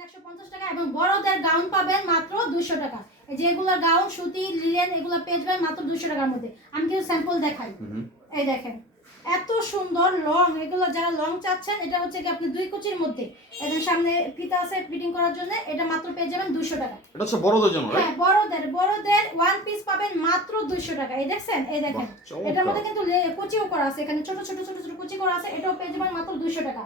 150 টাকা এবং বড়দের গাউন পাবেন মাত্র 200 টাকা। এই যে এগুলা গাউন সুতি লিলেন এগুলা পেয়ে যাবেন মাত্র 200 টাকার মধ্যে। আমি কিছু স্যাম্পল দেখাই। এই দেখেন এত সুন্দর লং, এগুলো যারা লং চাচ্ছেন এটা হচ্ছে কি আপনি 2 কুচির মধ্যে, এদের সামনে ফিতা আছে ফিটিং করার জন্য, এটা মাত্র পেয়ে যাবেন 200 টাকা। এটা হচ্ছে বড়দের জন্য, হ্যাঁ বড়দের ওয়ান পিস পাবেন মাত্র 200 টাকা। এই দেখছেন, এই দেখেন এটার মধ্যে কিন্তু কুচিও করা আছে, এখানে ছোট ছোট ছোট ছোট কুচি করা আছে, এটাও পেয়ে যাবেন মাত্র 200 টাকা।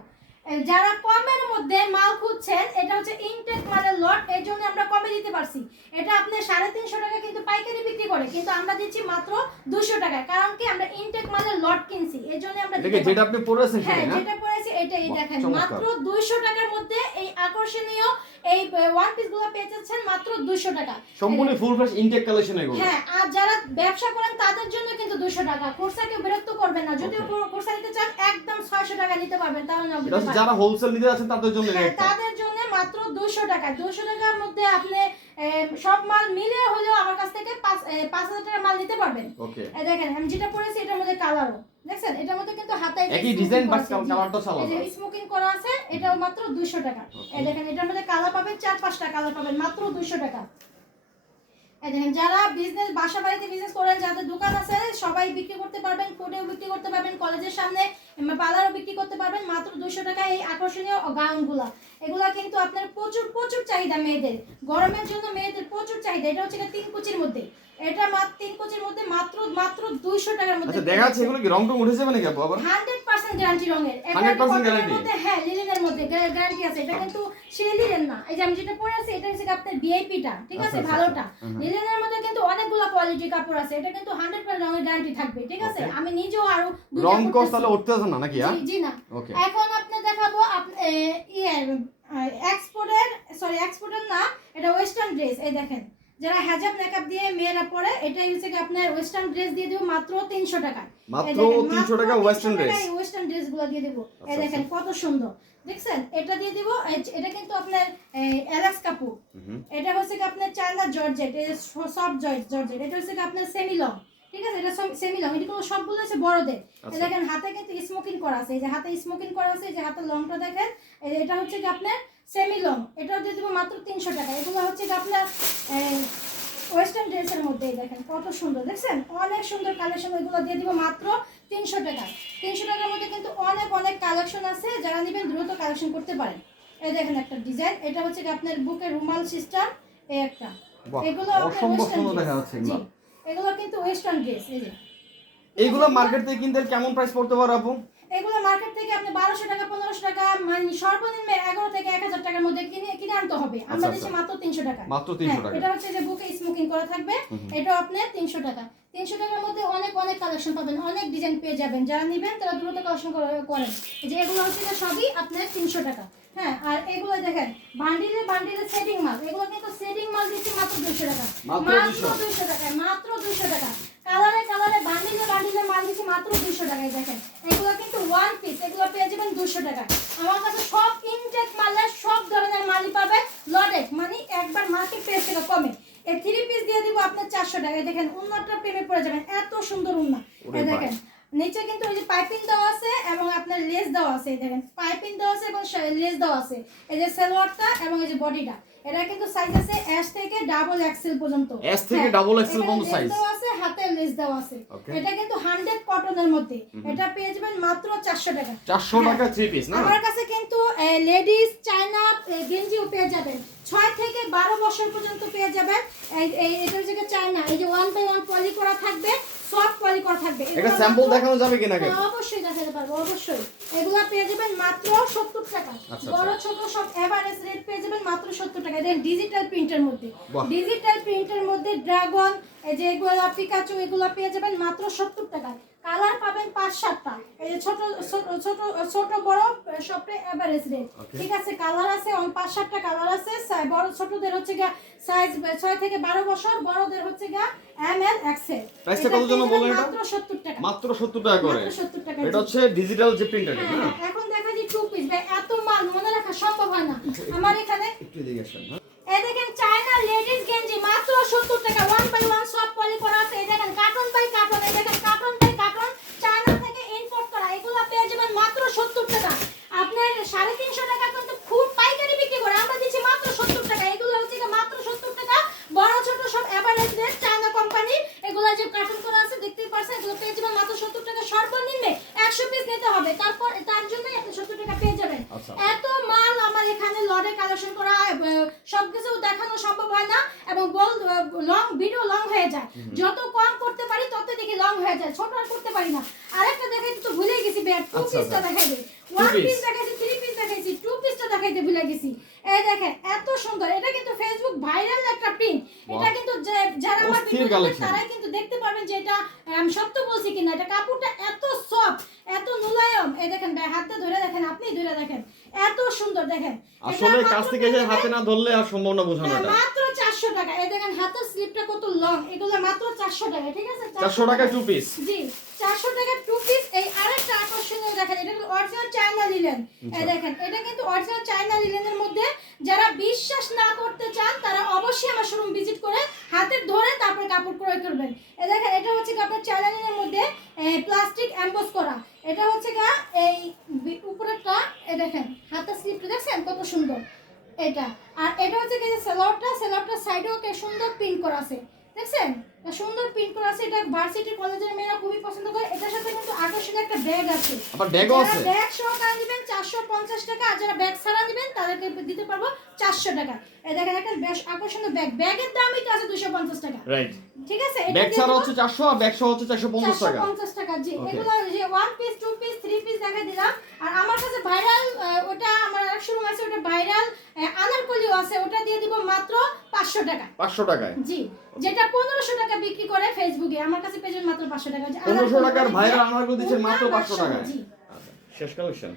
যারা কমের মধ্যে মাল খুঁজছেন, এটা হচ্ছে ইনটেক মালের লট, এই জন্য আমরা কমে দিতে পারছি। এটা আপনি 350 টাকা কিন্তু পাইকারি বিক্রি করে, কিন্তু আমরা দিচ্ছি মাত্র 200 টাকায়। কারণ কি আমরা ইনটেক মালের লট কিনছি, এই জন্য আমরা যেটা আপনি পরেছেন, হ্যাঁ যেটা পরেছি এটাই দেখেন মাত্র 200 টাকার মধ্যে এই আকর্ষণীয় এই ওয়ান পিস গুলো পেয়ে যাচ্ছেন মাত্র 200 টাকা, সম্পূর্ণ ফুল ফ্রেশ ইনটেক কালেকশন এগুলো। হ্যাঁ আর যারা ব্যবসা করেন তাদের জন্য কিন্তু 200 টাকা, কোর্সাকে বিরক্ত করবেন না। যদি কোর্সা নিতে চান একদম 600 টাকা নিতে পারবেন, তাহলে না দিতে পারবেন। যারা হোলসেল নিতে যাচ্ছেন তাদের জন্য তাদের জন্য মাত্র 200 টাকা। 200 টাকার মধ্যে আপনি সব মাল মিলে হলেও আমার কাছ থেকে 5000 টাকার মাল নিতে পারবেন। এই দেখেন আমি যেটা পরেছি এটার মধ্যে কালারও দেখছেন, এটার মধ্যে কিন্তু হাতায় একই ডিজাইন বাট কালারটা আলাদা, এই যে স্মোকিং করা আছে, এটাও মাত্র 200 টাকা। এই দেখেন এটার মধ্যে কালার পাবেন 4-5টা কালার পাবেন মাত্র 200 টাকা। এই দেখেন যারা বিজনেস বাসা বাড়িতে বিজনেস করেন, যাদের দোকান আছে সবাই বিক্রি করতে পারবেন, ফুডেও বিক্রি করতে পারবেন, কলেজের সামনে পার্লারও বিক্রি করতে পারবেন মাত্র 200 টাকা। এই আকর্ষণীয় গাউনগুলা এগুলা কিন্তু আপনার প্রচুর প্রচুর চাহিদা, মেয়েদের গরমের জন্য মেয়েদের প্রচুর চাহিদা। এটা হচ্ছে 3 কুচির মধ্যে, এটা মাত্র 3 কুচির মধ্যে মাত্র 200 টাকার মধ্যে। আচ্ছা দেখা যাচ্ছে এগুলো কি রং টং উঠে যাবে নাকি আপু? আবার 100% গ্যারান্টি রঙের, 100% গ্যারান্টি হ্যাঁ লিলেনের মধ্যে গ্যারান্টি আছে। এটা কিন্তু সেই লিলেন না, এই যে আমি যেটা পরে আছি এটা হচ্ছে আপনার ভিআইপিটা, ঠিক আছে ভালোটা। লিলেনের মধ্যে কিন্তু অনেকগুলো কোয়ালিটি কাপড় আছে, এটা কিন্তু 100% রঙের গ্যারান্টি থাকবে, ঠিক আছে। আমি নিজেও আরো রং কস তাহলে উঠতেছে না নাকি? জি না। এখন আপনি দেখাবো এক্সপোর্টের না, এটা ওয়েস্টার্ন ড্রেস। এই দেখেন যারা হেজাব মেকআপ দিয়ে মেয়েরা পরে, এটাই হচ্ছে কি আপনার ওয়েস্টার্ন ড্রেস দিয়ে দেব মাত্র 300 টাকা। মাত্র 300 টাকা ওয়েস্টার্ন ড্রেস, এই ওয়েস্টার্ন ড্রেসগুলো দিয়ে দেব। এই দেখেন কত সুন্দর দেখছেন, এটা দিয়ে দেব। এটা কিন্তু আপনার এলাক্স কাপড়, এটা হচ্ছে কি আপনার চায়না জর্জেট, এই সফট জর্জেট, এটা হচ্ছে কি আপনার সেমি লং, ঠিক আছে। এটা সেমি লং, এগুলো সবগুলো আছে বড়দের। এই দেখেন হাতে কিন্তু স্মোকিং করা আছে, এই যে হাতে স্মোকিং করা আছে, এই যে হাতের লংটা দেখেন, এটা হচ্ছে কি আপনার সেমি লং, এটাও দিয়ে দেব মাত্র 300 টাকা। এগুলো হচ্ছে কি আপনার ওয়েস্টার্ন ড্রেসের মধ্যে। দেখেন কত সুন্দর দেখছেন, অনেক সুন্দর কালেকশন, এগুলো দিয়ে দিব মাত্র 300 টাকা। 300 টাকার মধ্যে কিন্তু অনেক কালেকশন আছে, যারা নেবেন দ্রুত কালেকশন করতে পারেন। এই দেখেন একটা ডিজাইন, এটা হচ্ছে কি আপনার বুকে রুমাল সিস্টেম, এই একটা, এগুলো অসম্ভব সুন্দর দেখা যাচ্ছে এগুলো। এগুলো কিন্তু ওয়েস্টার্ন ড্রেস। এই যে এগুলো মার্কেট থেকে কিনতে কেমন প্রাইস পড়তে পারে আপু? এগুলো মার্কেট থেকে আপনি 1200 টাকা 1500 টাকা, মানে সর্বনিম্ন 11 থেকে 1000 টাকার মধ্যে কিনে আনতে হবে। আমরা দিচ্ছি মাত্র 300 টাকা। মাত্র 300 টাকা। এটা হচ্ছে যে বুকে স্মোকিং করা থাকবে, এটা আপনি 300 টাকা। 300 টাকার মধ্যে অনেক কালেকশন পাবেন, অনেক ডিজাইন পেয়ে যাবেন। যারা নেবেন তারা দ্রুত কালেকশন করেন। এই যে এগুলো হচ্ছে যে সবই আপনার 300 টাকা। হ্যাঁ আর এগুলো দেখেন বান্ডিলে সেটিং মাল, এগুলো কিন্তু সেটিং মাল দিচ্ছি মাত্র 200 টাকা। মাত্র 200 টাকা, মাত্র 200 টাকা। কালারে বান্ডিলে মাল দিচ্ছি মাত্র 200 টাকায়। দেখেন এগুলো কিন্তু ওয়ান পিস, এগুলো পেয়ে যাবেন 200 টাকা। আমার কাছে সব ইনটেক মালের সব ধরনের মালই পাবেন লটে, মানে একবার মার্কেট প্রাইস থেকে কমে। এই 3 পিস দিয়ে দিব আপনার 400 টাকা। দেখেন উন্নাটা প্রেমে পড়ে যাবেন, এত সুন্দর উন্না। এই দেখেন নিচে কিন্তু ওই যে পাইপিং দেওয়া আছে এবং আপনার লেস দেওয়া আছে। এই দেখেন পাইপিং দেওয়া আছে এবং লেস দেওয়া আছে। এই যে সালোয়ারটা এবং এই যে বডিটা, এটা কিন্তু সাইজ আছে এস থেকে ডাবল এক্সেল পর্যন্ত, এস থেকে ডাবল এক্সেল পর্যন্ত সাইজ দেওয়া আছে, হাতে লেস দেওয়া আছে। এটা কিন্তু 100 কটনের মধ্যে, এটা পেয়ে যাবেন মাত্র 400 টাকা। 400 টাকা 3 পিস না? আমার কাছে কিন্তু লেডিস চায়না গেঞ্জিও পেয়ে যাবেন, 6 থেকে 12 বছর পর্যন্ত পেয়ে যাবেন। এটা হচ্ছে চায়না, এই যে 1 বাই 1 পলি করা থাকবে, সফট পলি করা থাকবে। এটা স্যাম্পল দেখানো যাবে কিনা? অবশ্যই দেখাতে পারবো, অবশ্যই। এগুলা পেয়ে যাবেন মাত্র 70 টাকা। বড় ছোট সব এভারেজ রেট পেয়ে যাবেন মাত্র 70 টাকা। দেখেন ডিজিটাল প্রিন্টের মধ্যে ড্রাগন, এই যে এগুলো পিকাচু, এগুলো পেয়ে যাবেন মাত্র 70 টাকা। কালার পাবেন 5-7টা, এই যে ছোট বড় সবটাই এভারেজ রেট, ঠিক আছে। কালার আছে 5-7টা কালার আছে। বড় ছোটদের হচ্ছে গিয়া সাইজ 6 থেকে 12 বছর, বড়দের হচ্ছে গিয়া এমএল এক্সেল। প্রাইসটা কত জন্য বলেন? এটা মাত্র 70 টাকা। মাত্র 70 টাকা করে। মাত্র 70 টাকা। এটা হচ্ছে ডিজিটাল যে প্রিন্টার না? এখন দেখা যায় 2 পিস, ভাই এত মাল মনে রাখা সম্ভব হয় না আমার এখানে। একটু এদিকে আসেন। এই দেখেন চায়না লেডিস গেঞ্জি মাত্র 70 টাকা, 1 বাই 1 সব পলি করা আছে। এই দেখেন কার্টন বাই কার্টন, এই দেখেন কার্টন বাই কার্টন চায়না থেকে ইম্পোর্ট করা, এগুলো পেয়ে যাবেন মাত্র 70 টাকা। আপনার 350 টাকা কিন্তু খুব পাইকারি বিক্রি করে, আমরা দিচ্ছি অনেক কালেকশন করা হয়, সবকিছু দেখানো সম্ভব হয় না এবং লং ভিডিও লং হয়ে যায়। যত কম করতে পারি তত দেখি লং হয়ে যায়, ছোট আর করতে পারি না। আরেকটা দেখাইতে তো ভুলে গেছি ভাই, টু পিসটা দেখাই দিই। ওয়ান পিস দেখাইছি, থ্রি পিস দেখাইছি, টু পিসটা দেখাইতে ভুলে গেছি। এই দেখেন এত সুন্দর, এটা কিন্তু ফেসবুক ভাইরাল একটা প্রিন্ট। এটা কিন্তু যারা আমার ভিডিও দেখেন তারাই কিন্তু দেখতে পারবেন যে এটা আমি সত্য বলছি কিনা। এটা কাপড়টা এত সফট, এত মুলায়ম। এই দেখেন ভাই, হাতে ধরে দেখেন, আপনি ধরে দেখেন, এত সুন্দর দেখেন। আসলে কাছ থেকে এসে হাতে না ধরলে আর সম্ভব না বোঝানো এটা। মাত্র 400 টাকা। এই দেখেন হাতের স্লিপটা কত লং, এগুলো মাত্র 400 টাকা, ঠিক আছে? 400 টাকা টু পিস। জি 400 টাকা টু পিস। এই আরেকটা আকর্ষণীয় দেখেন, এটা কিন্তু অরিজিনাল চায়না লিলেন। এই দেখেন এটা কিন্তু অরিজিনাল চায়না লিলেনের মধ্যে। যারা বিশ্বাস না করতে চান তারা অবশ্যই আমার শোরুম ভিজিট করে হাতে ধরে তারপর কাপড় ক্রয় করবেন। এই দেখেন এটা হচ্ছে কি আপনার চায়না লিলেনের মধ্যে প্লাস্টিক এমবোস করা। এটা হচ্ছে গা এই উপরেরটা, এই দেখেন হাতের স্লিপটা দেখছেন কত সুন্দর এটা। আর এটা হচ্ছে কি সেলরটা সাইডেও কে সুন্দর প্রিন্ট করা আছে, দেখছেন? সুন্দর প্রিন্ট করা আছে। এটা ভার্সিটি কলেজের মেয়েরা খুবই পছন্দ করে। এটার সাথে কিন্তু আকর্ষণীয় একটা ব্যাগ আছে। আবার ব্যাগও আছে। ব্যাগ সহকারে নেবেন 450 টাকা, আর যারা ব্যাগ ছাড়া নেবেন তাদেরকে দিতে পারবো 400 টাকা। এই দেখেন একটা বেশ আকর্ষণীয় ব্যাগ, ব্যাগের দামই তো আছে 250 টাকা, রাইট? ঠিক আছে? ব্যাগ ছাড়া হচ্ছে 400 আর ব্যাগ সহ হচ্ছে 450 টাকা। 450 টাকা জি। এগুলো যে one piece, two piece, three piece দেখাই দিলাম। আর আমার কাছে ভাইরাল ওটা আমার এক শোরুম আছে, ওটা ভাইরাল আনারকলিও আছে, ওটা দিয়ে দিব মাত্র 500 টাকা। 500 টাকায় জি, যেটা 1500 টাকা বিক্রি করে ফেসবুকে, আমার কাছে পেজের মাত্র 500 টাকা। 1500 টাকার ভাইরাল আনারকলি দিচ্ছেন মাত্র 500 টাকায়। জি। শেষ কালেকশন।